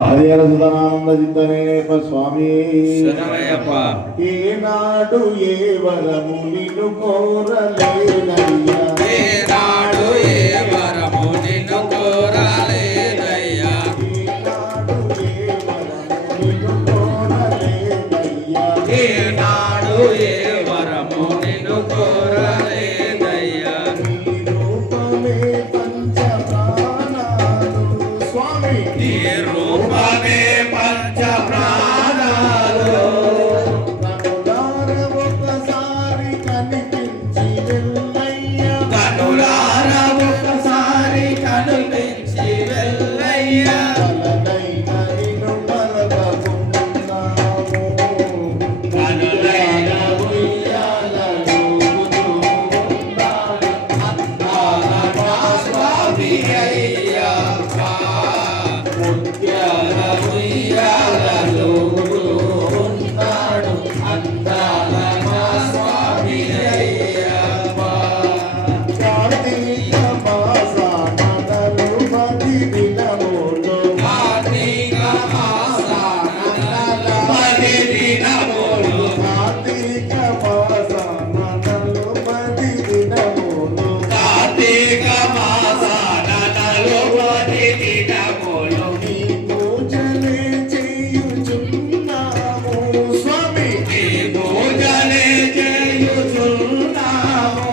హరిహర సుధనానంద చింతనేప స్వామి ఏనాడు ఏ వరమునిను కోరలేనయ్యా, ఏనాడు ఏ వరమునిను కోరలేనయ్యా, ఏనాడు ఏ వరమునిను కోరలేనయ్యా, నీ రూపమే పంచ ప్రాణాలు ఒకసారి కనిపించి వెళ్ళయ్యా, కనులార ఒకసారి కనిపించి వెళ్ళయ్యా, కలనైన నిన్ను కలగకున్నాము, కనులైన ఉయ్యాలలో ఊగుతున్నాడు అందాల మా స్వామి అయ్యప్ప, ముత్యాల ఉయ్యాలలో ఊగుతున్నాడు అందాల మా స్వామి అయ్యప్ప. కార్తీక మాసాన నలుబది దినములు, కార్తీక మాసాన నలభై దినములు, కార్తీక మాసాన నలుబది దినములు, కార్తీక మాసాన నలభై దినములు, నీ పూజలే చేయుచున్నాము స్వామి, నీ పూజలే చేయుచున్నాము,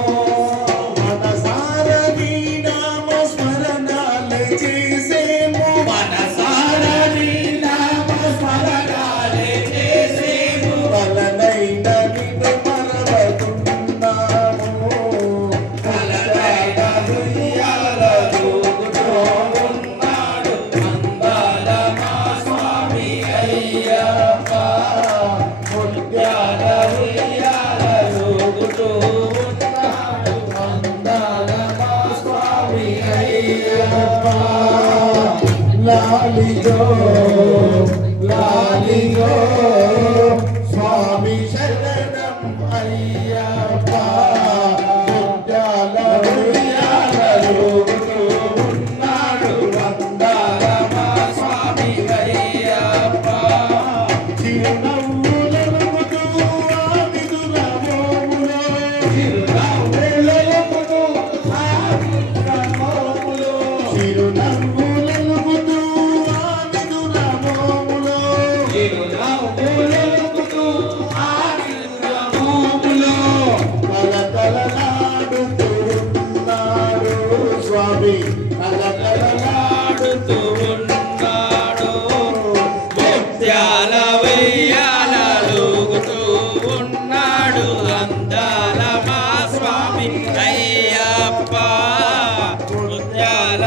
మనసార నీ నామ స్మరణాలే చేసేము, మనసార నీ నామ స్మరణాలే చేసేము, కలనైన నిన్ను మరవకున్నాము, కలనైన ఉయ్యాలలో ఊగుతున్నాడు అందాల మా స్వామి అయ్యప్ప, ముత్యాల ఉయ్యాలలో ఊగుతూ ఉన్నాడు అందాల మా స్వామి అయ్యప్ప. లాలిగో లాలిగో స్వామి శరణం అయ్యప్ప, ముత్యాల ఉయ్యాలలోగుతూ ఉన్నాడు అందాల మా స్వామి అయ్యప్ప, చిరునవ్వులొలుకుతూ ఆ విధుల మోములో, చిరునవ్వులొలుకుతూ ఆ విధుల మోములో, చిరునవ్వులొలుకుతూ ఆ విధుల మోములో, చిరునవ్వులొలుకుతూ ఆ విధుల మోములో, కలకలలాడుతూ ఉన్నాడు స్వామి, కలకలలాడుతూ ఉన్నాడు ముత్యాల ఉయ్యాలూగుతూ ఉన్నాడు అందాల మా స్వామి అయ్యప్ప, ముత్యాల